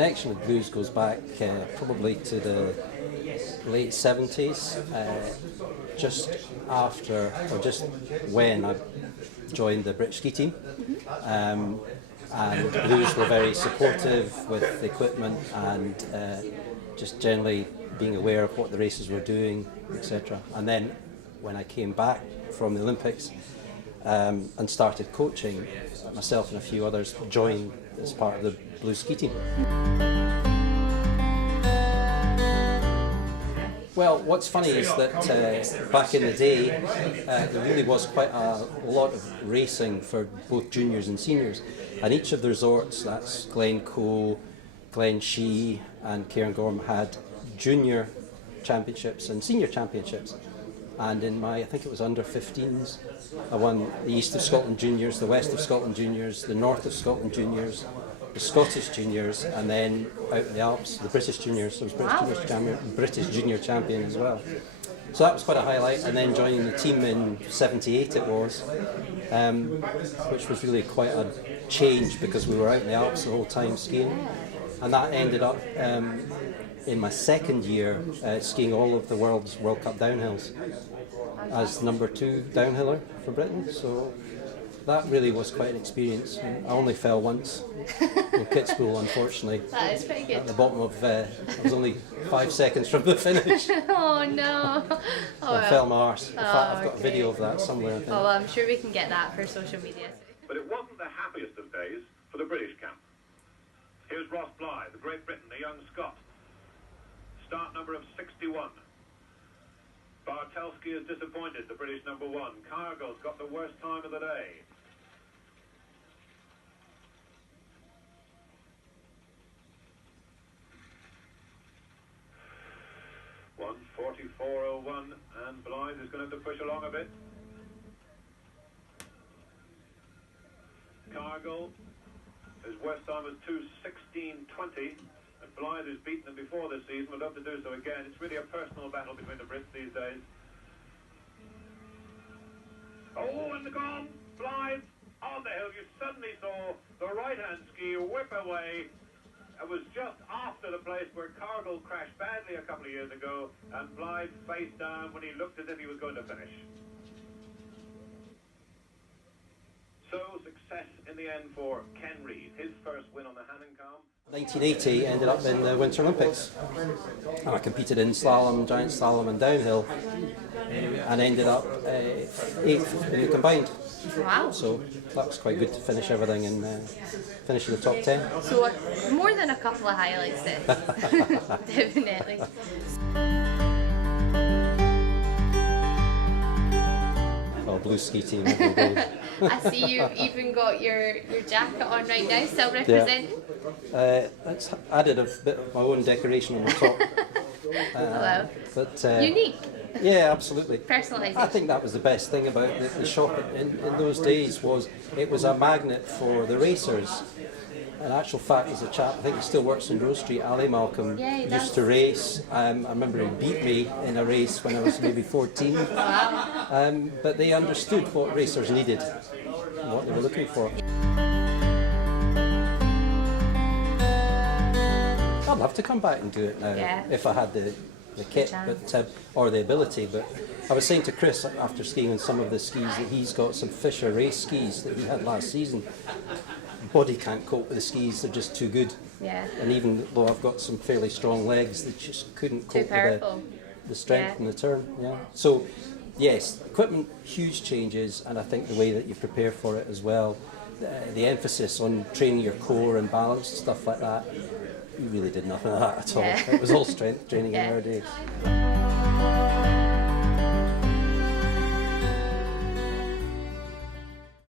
connection with blues goes back probably to the late 70s, just after, or just when I joined the British ski team. And blues were very supportive with the equipment and just generally being aware of what the races were doing, etc. And then when I came back from the Olympics and started coaching, myself and a few others joined as part of the blues ski team. Well, what's funny is that back in the day, there really was quite a lot of racing for both juniors and seniors. And each of the resorts, that's Glencoe, Glen Shee and Cairngorm, had junior championships and senior championships. And in my, I think it was under 15s, I won the East of Scotland Juniors, the West of Scotland Juniors, the North of Scotland Juniors, the Scottish Juniors, and then out in the Alps, the British Juniors. So I was British Junior Champion as well. So that was quite a highlight, and then joining the team in 78 it was, which was really quite a change because we were out in the Alps the whole time skiing. And that ended up in my second year skiing all of the world's World Cup downhills as number 2 downhiller for Britain. So that really was quite an experience. I only fell once in Kitbuhel, unfortunately. That is pretty good. At the bottom of, I was only 5 seconds from the finish. Oh no! Oh, I fell my arse. In fact, I've got a video of that somewhere, I think. Oh, well, I'm sure we can get that for social media. But it wasn't the happiest of days for the British camp. Here's Ross Blyth, the Great Britain, the young Scot. Start number of 61. Bartelski is disappointed, the British number 1. Cargill's got the worst time of the day. One 44.01, and Blyth is going to have to push along a bit. Cargill, his worst time was 2:16.20. And Blyth, who's beaten them before this season, would love to do so again. It's really a personal battle between the Brits these days. Oh, and the gone! Blyth on the hill. You suddenly saw the right-hand ski whip away. It was just after the place where Cargill crashed badly a couple of years ago, and Blyth face down when he looked as if he was going to finish. So, success in the end for Ken Reid, his first win on the Hahnenkamm. 1980 ended up in the Winter Olympics, and I competed in slalom, giant slalom and downhill, and ended up 8th in the combined. Wow. So that was quite good to finish everything and finish in the top 10. So more than a couple of highlights then. Definitely. Blue ski team. I see you've even got your jacket on right now, still representing. Yeah. That's added a bit of my own decoration on the top. Hello. But unique. Yeah, absolutely. Personalisation. I think that was the best thing about the shop in those days, was it was a magnet for the racers. In actual fact, there's a chap, I think he still works in Rose Street, Ali Malcolm, used to race. I remember he beat me in a race when I was maybe 14. Wow. But they understood what racers needed and what they were looking for. I'd love to come back and do it now, if I had the kit or the ability. But I was saying to Chris after skiing on some of the skis that he's got some Fisher race skis that he had last season. Body can't cope with the skis, they're just too good. Yeah. And even though I've got some fairly strong legs, they just couldn't cope with the strength and the turn. Yeah. So yes, equipment, huge changes, and I think the way that you prepare for it as well, the emphasis on training your core and balance, stuff like that, you really did nothing of that at all. It was all strength training in our days.